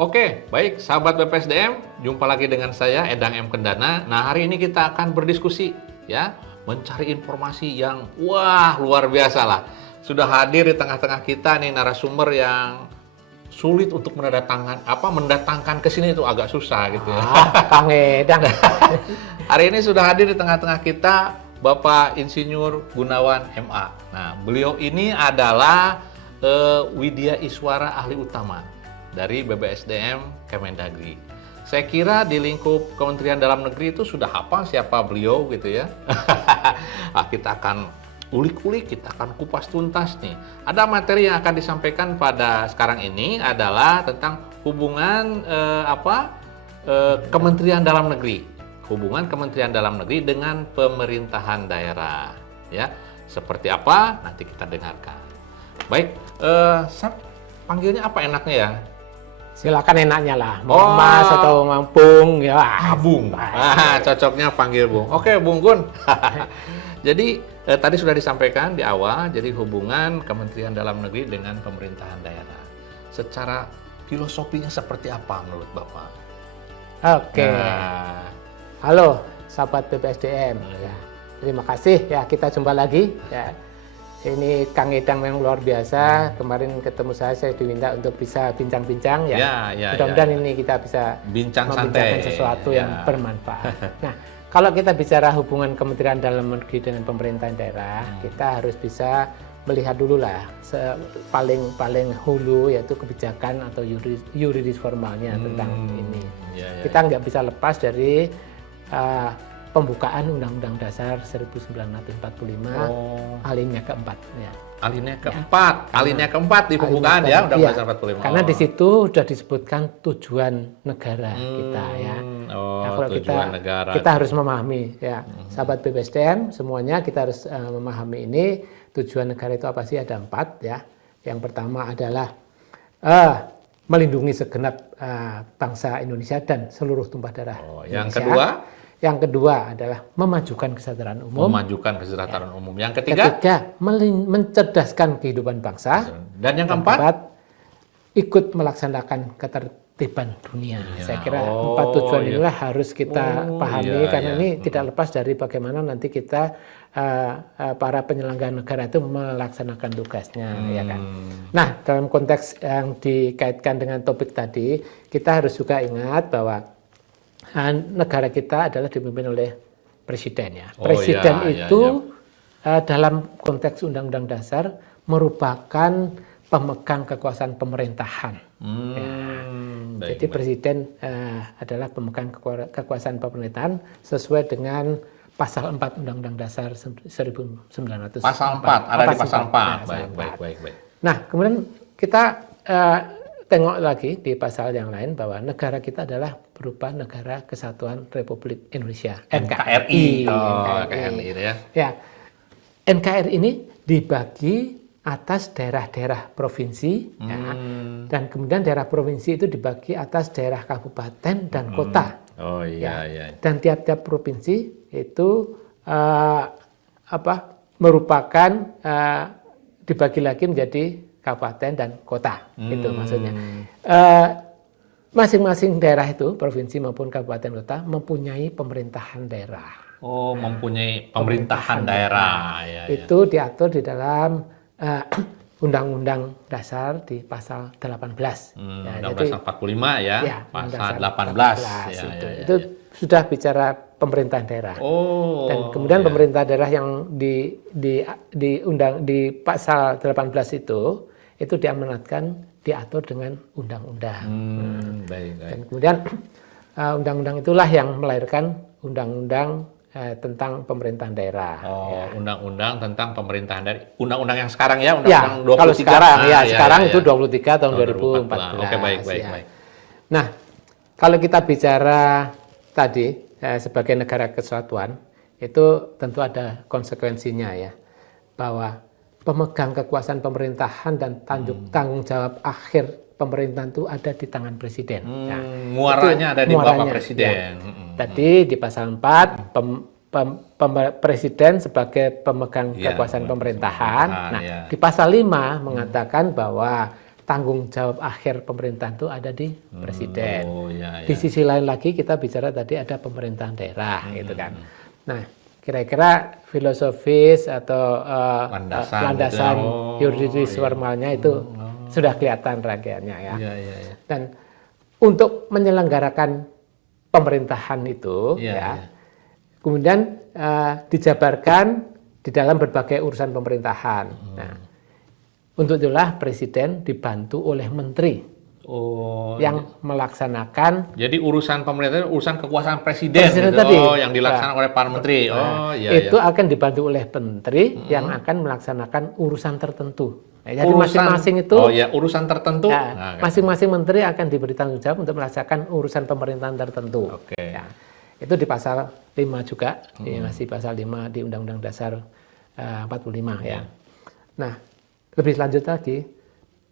Oke, baik sahabat BPSDM, jumpa lagi dengan saya Edang M. Kendana. Nah, hari ini kita akan berdiskusi ya, mencari informasi yang luar biasa lah. Sudah hadir di tengah-tengah kita nih narasumber yang sulit untuk mendatangkan ke sini itu agak susah gitu ya. Kang Edang. Hari ini sudah hadir di tengah-tengah kita Bapak Insinyur Gunawan MA. Nah, beliau ini adalah Widya Iswara ahli utama dari BPSDM Kemendagri. Saya kira di lingkup Kementerian Dalam Negeri itu sudah hafal siapa beliau gitu ya. Nah, kita akan ulik-ulik, kita akan kupas tuntas nih. Ada materi yang akan disampaikan pada sekarang ini adalah tentang hubungan Kementerian Dalam Negeri. Hubungan Kementerian Dalam Negeri dengan pemerintahan daerah. Ya, seperti apa? Nanti kita dengarkan. Baik, panggilnya apa enaknya ya? Silakan enaknya lah, Mas atau Bung ya. Bung. Cocoknya panggil Bung. Oke, Bung Gun. Jadi tadi sudah disampaikan di awal, jadi hubungan Kementerian Dalam Negeri dengan pemerintahan daerah. Secara filosofinya seperti apa menurut Bapak? Oke. Halo, sahabat BPSDM. Ya. Terima kasih ya, kita jumpa lagi ya. Ini Kang Edang yang luar biasa. Kemarin ketemu saya diminta untuk bisa bincang-bincang ya. Mudah-mudahan ini kita bisa membicarakan sesuatu yang bermanfaat. Nah, kalau kita bicara hubungan Kementerian Dalam Negeri dengan pemerintahan daerah, kita harus bisa melihat dulu lah paling hulu yaitu kebijakan atau yuridis formalnya tentang ini. Kita nggak bisa lepas dari pembukaan Undang-Undang Dasar 1945 alinea keempat. Ya. Alinea keempat di pembukaan ya Undang-Undang Dasar 45. Karena di situ sudah disebutkan tujuan negara kita ya. Nah, kalau kita harus memahami ya, sahabat BPSDM semuanya kita harus memahami ini tujuan negara itu apa sih? Ada 4 ya. Yang pertama adalah melindungi segenap bangsa Indonesia dan seluruh tumpah darah Indonesia. Yang kedua adalah memajukan kesejahteraan umum. Yang ketiga mencerdaskan kehidupan bangsa. Dan yang keempat, ikut melaksanakan ketertiban dunia. Saya kira 4 tujuan inilah harus kita pahami karena ini tidak lepas dari bagaimana nanti kita para penyelenggara negara itu melaksanakan tugasnya, ya kan. Nah, dalam konteks yang dikaitkan dengan topik tadi, kita harus juga ingat bahwa negara kita adalah dipimpin oleh presiden ya. Presiden itu dalam konteks Undang-Undang Dasar merupakan pemegang kekuasaan pemerintahan. Jadi presiden adalah pemegang kekuasaan pemerintahan sesuai dengan pasal 4 Undang-Undang Dasar 1945. Pasal 4, ada di pasal 4. Baik. Nah, kemudian kita tengok lagi di pasal yang lain bahwa negara kita adalah berupa Negara Kesatuan Republik Indonesia (NKRI). NKRI ya. Ya, NKRI ini dibagi atas daerah-daerah provinsi, ya, dan kemudian daerah provinsi itu dibagi atas daerah kabupaten dan kota. Dan tiap-tiap provinsi itu merupakan dibagi lagi menjadi kabupaten dan kota, itu maksudnya. Masing-masing daerah itu, provinsi maupun kabupaten kota, mempunyai pemerintahan daerah. Mempunyai pemerintahan daerah. Itu diatur di dalam Undang-Undang Dasar di pasal 18. Undang-Undang 45 ya, pasal 18. Itu sudah bicara pemerintahan daerah. Dan kemudian pemerintah daerah yang di pasal 18 itu diamanatkan diatur dengan undang-undang. Dan kemudian undang-undang itulah yang melahirkan undang-undang tentang pemerintahan daerah. Undang-undang tentang pemerintahan daerah. Undang-undang yang sekarang ya, undang-undang 23. Kalau sekarang sekarang itu 23 tahun 2014. Oke, baik. Nah, kalau kita bicara tadi sebagai negara kesatuan, itu tentu ada konsekuensinya ya, bahwa pemegang kekuasaan pemerintahan dan tanggung jawab akhir pemerintahan itu ada di tangan presiden. Muaranya ada di Bapak Presiden. Ya. Tadi di pasal 4 presiden sebagai pemegang kekuasaan pemerintahan. Nah, di pasal 5 mengatakan bahwa tanggung jawab akhir pemerintahan itu ada di presiden. Ya, Di sisi lain lagi kita bicara tadi ada pemerintahan daerah gitu kan. Nah, kira-kira filosofis atau landasan yuridis formalnya itu sudah kelihatan rangkaiannya ya. Dan untuk menyelenggarakan pemerintahan itu kemudian dijabarkan di dalam berbagai urusan pemerintahan. Nah, untuk itulah presiden dibantu oleh menteri yang melaksanakan. Jadi urusan pemerintahan, urusan kekuasaan presiden gitu. Tadi. Yang dilaksanakan oleh para menteri. Itu akan dibantu oleh menteri yang akan melaksanakan urusan tertentu. Jadi masing-masing itu urusan tertentu. Masing-masing menteri akan diberi tanggung jawab untuk melaksanakan urusan pemerintahan tertentu. Ya. Itu di pasal 5 juga, masih pasal 5 di Undang-Undang Dasar 45 ya. Nah, lebih lanjut lagi,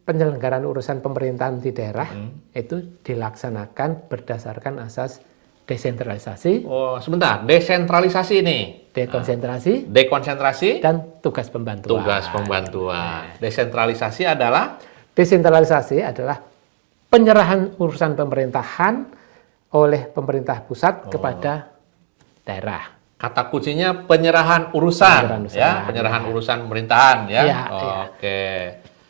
penyelenggaraan urusan pemerintahan di daerah itu dilaksanakan berdasarkan asas desentralisasi. Sebentar, desentralisasi ini. Dekonsentrasi dan tugas pembantuan. Desentralisasi adalah? Desentralisasi adalah penyerahan urusan pemerintahan oleh pemerintah pusat kepada daerah. Kata kuncinya penyerahan urusan. Penyerahan urusan pemerintahan ya. Oke.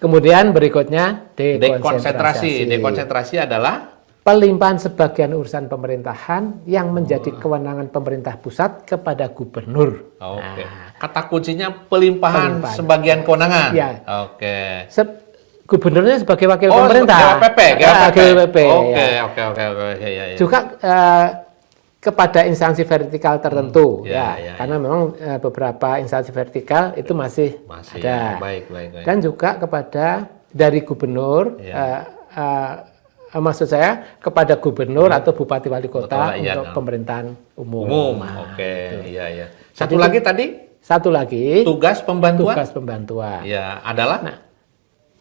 Kemudian berikutnya dekonsentrasi. Dekonsentrasi adalah pelimpahan sebagian urusan pemerintahan yang menjadi kewenangan pemerintah pusat kepada gubernur. Kata kuncinya pelimpahan sebagian kewenangan. Gubernurnya sebagai wakil pemerintah. GWPP. Juga kepada instansi vertikal tertentu, karena memang beberapa instansi vertikal itu masih ada. Dan juga kepada dari gubernur. Maksud saya kepada gubernur atau bupati wali kota untuk pemerintahan umum. Satu lagi tugas pembantuan. Ya, adalah. Nah,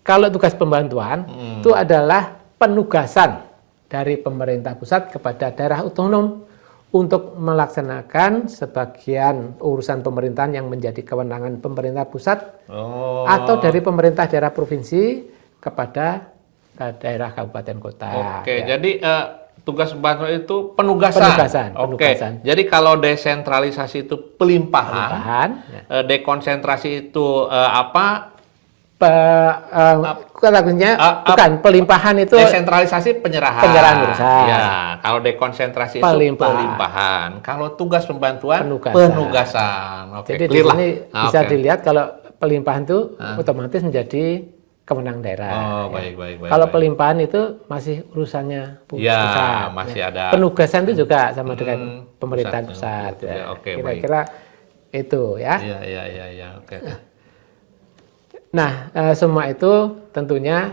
kalau tugas pembantuan itu adalah penugasan dari pemerintah pusat kepada daerah otonom untuk melaksanakan sebagian urusan pemerintahan yang menjadi kewenangan pemerintah pusat atau dari pemerintah daerah provinsi kepada daerah kabupaten kota. Jadi tugas pembantuan itu penugasan. Jadi kalau desentralisasi itu pelimpahan. Dekonsentrasi itu apa? Bukan pelimpahan itu. Desentralisasi penyerahan urusan. Kalau dekonsentrasi itu pelimpahan. Kalau tugas pembantuan penugasan. Jadi di sini bisa dilihat kalau pelimpahan itu otomatis menjadi kewenangan daerah. Kalau pelimpahan itu masih urusannya pusat. Masih ada. Penugasan itu juga sama dengan pemerintahan pusat. Kira-kira itu ya. Nah, semua itu tentunya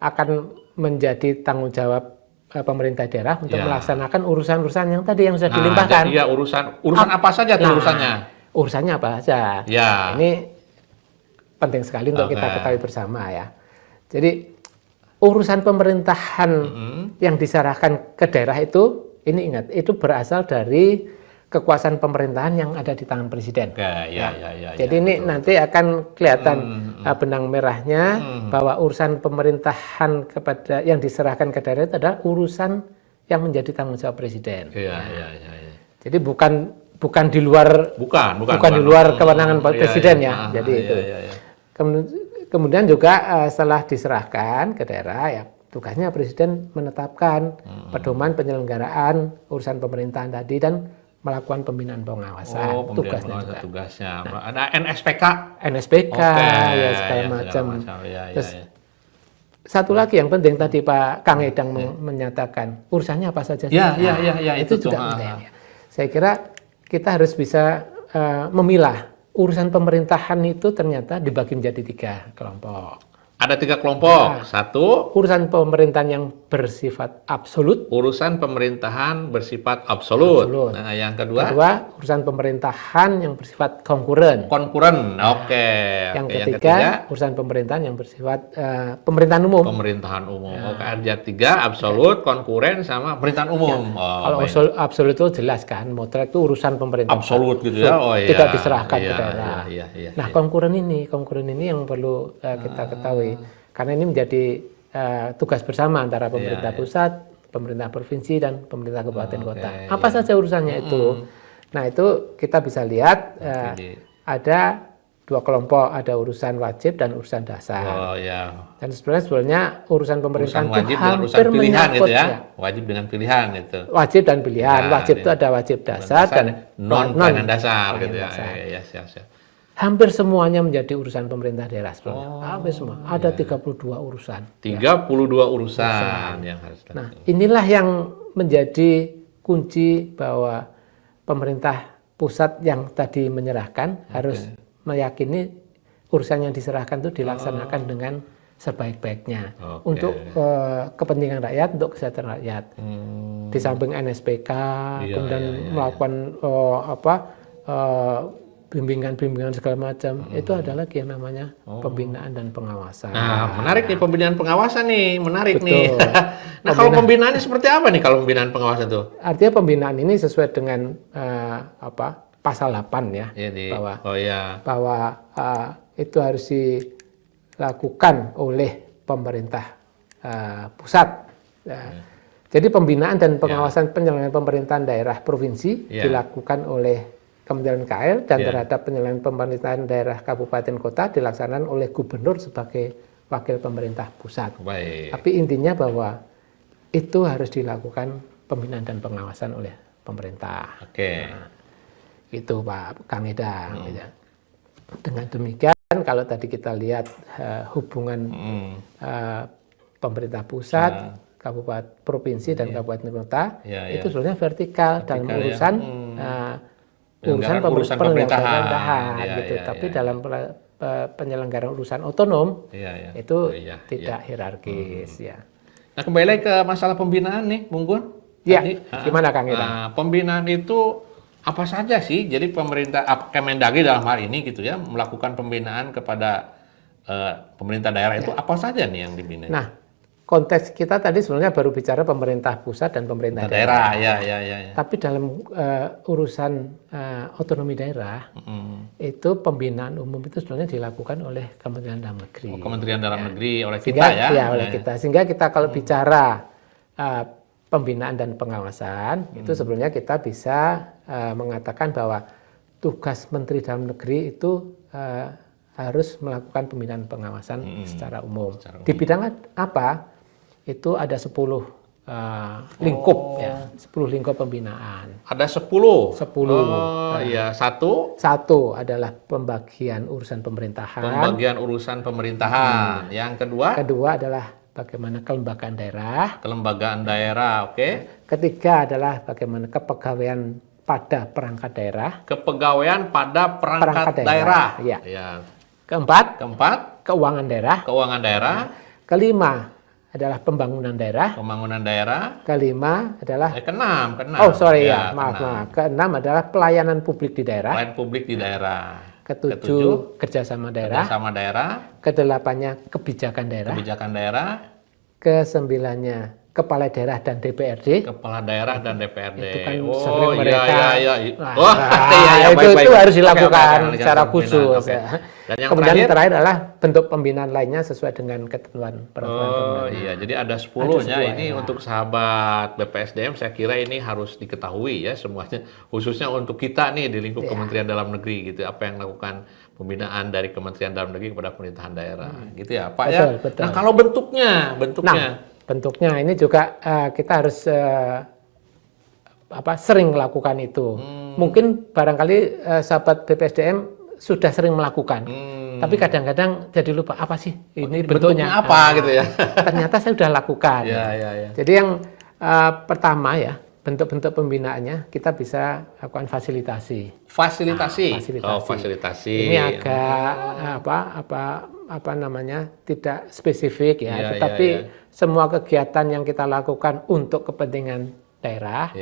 akan menjadi tanggung jawab pemerintah daerah untuk melaksanakan urusan-urusan yang tadi yang sudah dilimpahkan. Urusan apa saja urusannya? Urusannya apa saja. Ini penting sekali untuk kita ketahui bersama ya. Jadi urusan pemerintahan yang diserahkan ke daerah itu, ini ingat, itu berasal dari kekuasaan pemerintahan yang ada di tangan presiden. Jadi ini nanti akan kelihatan benang merahnya bahwa urusan pemerintahan kepada yang diserahkan ke daerah itu adalah urusan yang menjadi tanggung jawab presiden. Jadi bukan di luar di luar kewenangan presiden ya. Jadi itu. Kemudian juga setelah diserahkan ke daerah ya tugasnya presiden menetapkan pedoman penyelenggaraan urusan pemerintahan tadi dan melakukan pembinaan pengawasan. Tugasnya. Ada NSPK. Ya segala macam. Terus satu lagi yang penting tadi Pak Kang Edang menyatakan urusannya apa saja. Itu juga penting. Saya kira kita harus bisa memilah. Urusan pemerintahan itu ternyata dibagi menjadi 3 kelompok. Ada 3 kelompok. Satu, urusan pemerintahan yang bersifat absolut. Urusan pemerintahan bersifat absolut. Nah, yang kedua, urusan pemerintahan yang bersifat konkuren. Yang ketiga, urusan pemerintahan yang bersifat pemerintahan umum. Ada 3, absolut, konkuren, sama pemerintahan umum. Kalau absolut itu jelas kan, mutlak itu urusan pemerintahan. Absolut gitu ya. Tidak diserahkan ke daerah. Nah, konkuren ini yang perlu kita ketahui. Karena ini menjadi tugas bersama antara pemerintah pusat, pemerintah provinsi, dan pemerintah kabupaten kota. Apa saja urusannya itu? Nah, itu kita bisa lihat ada dua kelompok, ada urusan wajib dan urusan dasar. Oh ya. Dan sebenarnya urusan pemerintahan Urusan wajib itu dengan urusan hampir pilihan menyangkut, gitu ya. Wajib dengan pilihan gitu. Wajib dan pilihan. Ya, Wajib itu ada wajib dasar dan non-pelayanan dasar gitu ya. dasar. Ya, siap. Hampir semuanya menjadi urusan pemerintah daerah sebenarnya. Hampir semua. Ada 32 urusan. 32 urusan yang harus dilakukan. Nah, inilah yang menjadi kunci bahwa pemerintah pusat yang tadi menyerahkan harus meyakini urusan yang diserahkan itu dilaksanakan dengan sebaik-baiknya untuk kepentingan rakyat, untuk kesejahteraan rakyat. Di samping NSPK, kemudian melakukan bimbingan-bimbingan segala macam, itu ada lagi yang namanya pembinaan dan pengawasan. Nah, menarik nih pembinaan pengawasan nih, menarik Betul. nih. Nah, kalau pembinaannya seperti apa nih kalau pembinaan pengawasan itu? Artinya pembinaan ini sesuai dengan pasal 8 ya, bahwa itu harus dilakukan oleh pemerintah pusat. Jadi pembinaan dan pengawasan penyelenggaraan pemerintahan daerah provinsi dilakukan oleh Kementerian KL dan terhadap penyelenggaraan pemerintahan daerah kabupaten kota dilaksanakan oleh gubernur sebagai wakil pemerintah pusat. Baik. Tapi intinya bahwa itu harus dilakukan pembinaan dan pengawasan oleh pemerintah. Oke. Nah, itu Pak Kang Eda. Dengan demikian kalau tadi kita lihat hubungan pemerintah pusat, kabupaten, provinsi dan kabupaten kota itu sebenarnya vertikal dalam urusan urusan pemerintahan gitu. Tapi dalam penyelenggaraan urusan otonom itu tidak hierarkis ya. Nah, kembali lagi ke masalah pembinaan nih, Bung Gun. Ya, gimana Kang Eda? Nah, pembinaan itu apa saja sih? Jadi pemerintah Kemendagri dalam hal ini gitu ya melakukan pembinaan kepada pemerintah daerah itu apa saja nih yang dibina? Nah, konteks kita tadi sebenarnya baru bicara pemerintah pusat dan pemerintah daerah. Ya. Tapi dalam urusan otonomi daerah, itu pembinaan umum itu sebenarnya dilakukan oleh Kementerian Dalam Negeri. Kementerian Dalam Negeri oleh Sehingga, kita ya? oleh kita. Sehingga kita kalau bicara pembinaan dan pengawasan, itu sebenarnya kita bisa mengatakan bahwa tugas Menteri Dalam Negeri itu harus melakukan pembinaan pengawasan secara umum. Di bidang apa? Itu ada 10 lingkup ya, 10 lingkup pembinaan. Ada 10. 10. Iya, satu adalah pembagian urusan pemerintahan. Pembagian urusan pemerintahan. Yang kedua adalah bagaimana kelembagaan daerah. Kelembagaan daerah, oke. Ketiga adalah bagaimana kepegawaian pada perangkat daerah. Kepegawaian pada perangkat daerah. Ya. Keempat, keuangan daerah. Keuangan daerah. Kelima adalah pembangunan daerah. Pembangunan daerah. Kelima adalah keenam. Oh, sorry ya, maaf. Keenam adalah pelayanan publik di daerah. Pelayanan publik di daerah. Ketujuh, kerjasama daerah. Kerjasama daerah. Kedelapannya, kebijakan daerah. Kebijakan daerah. Kesembilannya, kepala daerah dan DPRD. Kepala daerah dan DPRD. Itu kan sering mereka. Itu harus dilakukan secara khusus. Dan yang kemudian terakhir adalah bentuk pembinaan lainnya sesuai dengan ketentuan peraturan perundang-undangan. Iya, jadi ada 10-nya. Ini untuk sahabat BPSDM saya kira ini harus diketahui ya semuanya, khususnya untuk kita nih di lingkup Kementerian Dalam Negeri gitu, apa yang melakukan pembinaan dari Kementerian Dalam Negeri kepada pemerintahan daerah gitu ya, Pak. Betul. Nah, kalau bentuknya. Nah, bentuknya ini juga kita harus sering melakukan itu. Mungkin barangkali sahabat BPSDM sudah sering melakukan, tapi kadang-kadang jadi lupa apa sih ini bentuknya apa gitu ya. Ternyata saya sudah lakukan. Ya. Jadi yang pertama ya, bentuk-bentuk pembinaannya kita bisa lakukan fasilitasi. Fasilitasi. Ini agak tidak spesifik ya, tetapi semua kegiatan yang kita lakukan untuk kepentingan daerah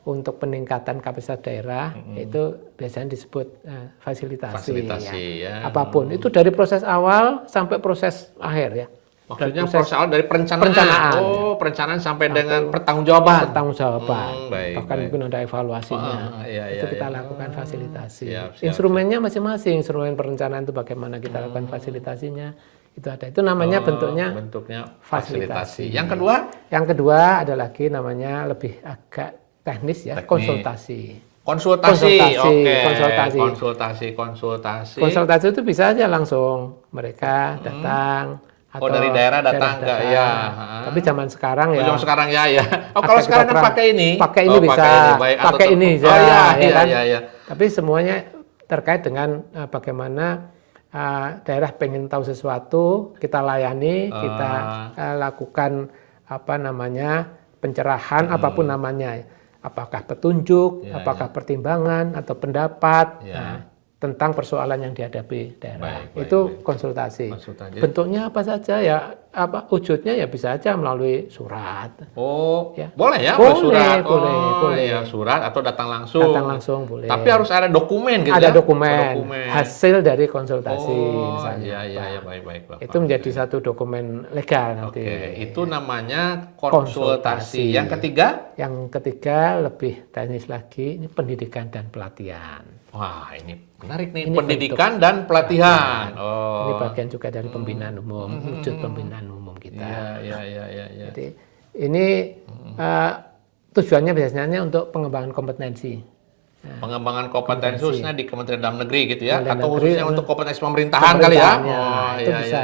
untuk peningkatan kapasitas daerah itu biasanya disebut fasilitasi ya. Apapun itu dari proses awal sampai proses akhir ya. Maksudnya proses awal dari perencanaan. Perencanaan sampai dengan pertanggungjawaban. Bahkan mungkin ada evaluasinya. Itu kita lakukan fasilitasi. Siap. Instrumennya masing-masing. Instrumen perencanaan itu bagaimana kita lakukan fasilitasinya. Itu ada. Itu namanya bentuknya fasilitasi. fasilitasi. Yang kedua? Yang kedua ada lagi namanya lebih agak teknis ya, konsultasi. Konsultasi. Oke. Konsultasi. Konsultasi itu bisa aja langsung mereka datang. Oh, dari daerah datang enggak ya? Tapi zaman sekarang ya. Zaman sekarang ya. Oh, kalau sekarang kan pakai ini. Pakai ini bisa. Pakai ini ya. Oh iya. Tapi semuanya terkait dengan bagaimana daerah pengen tahu sesuatu, kita layani, kita lakukan pencerahan apapun namanya. Apakah petunjuk, apakah pertimbangan atau pendapat. Tentang persoalan yang dihadapi daerah. Itu konsultasi. Bentuknya apa saja ya, wujudnya ya bisa aja melalui surat. Oh, ya. Boleh ya? Boleh. Ya, surat atau datang langsung. Datang langsung boleh. Tapi harus ada dokumen gitu ada ya? dokumen. Hasil dari konsultasi misalnya. Iya, baik. Itu menjadi satu dokumen legal nanti. Oke, itu namanya konsultasi. Yang ketiga? Yang ketiga lebih teknis lagi, ini pendidikan dan pelatihan. Wah, ini menarik nih, pendidikan dan pelatihan. Ini bagian juga dari pembinaan umum, wujud pembinaan umum kita. Iya. Jadi ini tujuannya biasanya untuk pengembangan kompetensi. Pengembangan kompetensi khususnya di Kementerian Dalam Negeri gitu ya, atau Negeri, khususnya untuk kompetensi pemerintahan kali ya? Itu bisa.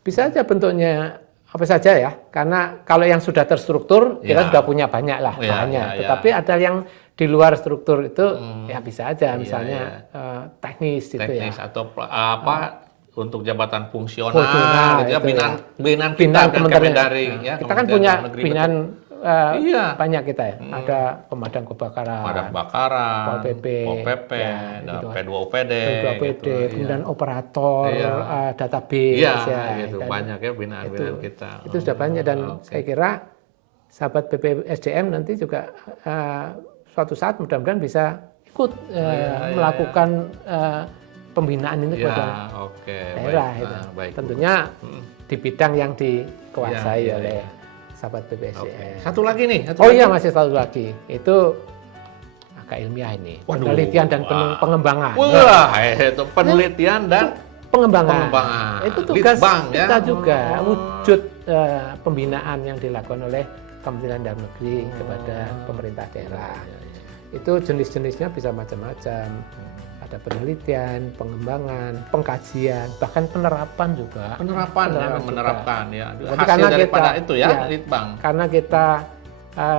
Bisa aja bentuknya apa saja ya, karena kalau yang sudah terstruktur kita sudah punya banyak lah bahannya. Tetapi ada yang di luar struktur itu ya bisa aja, misalnya teknis gitu ya. Teknis atau untuk jabatan fungsional gitu ya, binaan kita Kemendagri ya. Kita kan punya binaan banyak kita ya. Ada pemadam kebakaran, Pol PP, P2UPD, kemudian operator database gitu. Banyak ya binaan kita. Itu sudah banyak dan saya kira sahabat BPSDM nanti juga suatu saat mudah-mudahan bisa ikut melakukan pembinaan ini kepada daerah. Tentunya di bidang yang dikuasai oleh sahabat BPSDM. Satu lagi nih. Masih satu lagi. Itu agak ilmiah ini. Penelitian dan pengembangan. Wah, itu penelitian dan pengembangan. Itu tugas kita juga. Wujud pembinaan yang dilakukan oleh Kementerian Dalam Negeri kepada pemerintah daerah. Itu jenis-jenisnya bisa macam-macam. Ada penelitian, pengembangan, pengkajian, bahkan penerapan juga. Menerapkan ya. Hasil karena daripada itu ya, Litbang. Karena kita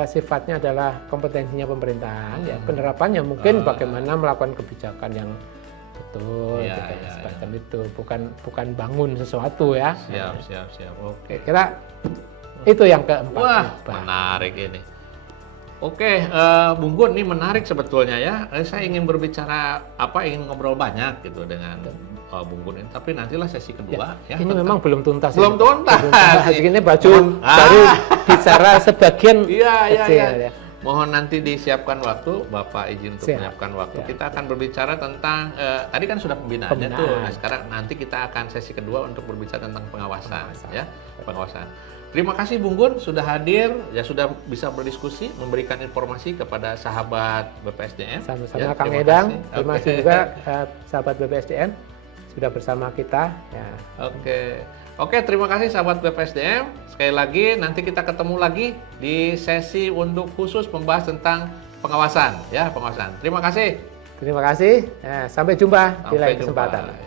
sifatnya adalah kompetensinya pemerintahan, ya penerapannya mungkin bagaimana melakukan kebijakan yang betul, semacam itu. Bukan bangun sesuatu ya. Siap. Oke. Kira itu yang keempat. Wah, menarik ini. Oke, Bung Gun, ini menarik sebetulnya ya. Saya ingin berbicara ingin ngobrol banyak gitu dengan Bung Gun ini. Tapi nantilah sesi kedua ya. Ini memang belum tuntas. Belum tuntas. Ini baru bicara sebagian kecil. Ya. Mohon nanti disiapkan waktu, Bapak izin untuk menyiapkan waktu. Kita akan berbicara tentang tadi kan sudah pembinaannya tuh. Nah, sekarang nanti kita akan sesi kedua untuk berbicara tentang pengawasan. Ya, pengawasan. Terima kasih Bung Gun sudah hadir, ya sudah bisa berdiskusi, memberikan informasi kepada sahabat BPSDM. Sama-sama Kang Edang, terima kasih juga sahabat BPSDM sudah bersama kita. Ya. Oke, terima kasih sahabat BPSDM. Sekali lagi nanti kita ketemu lagi di sesi untuk khusus membahas tentang pengawasan, ya pengawasan. Terima kasih. Terima kasih. Sampai jumpa di lain kesempatan.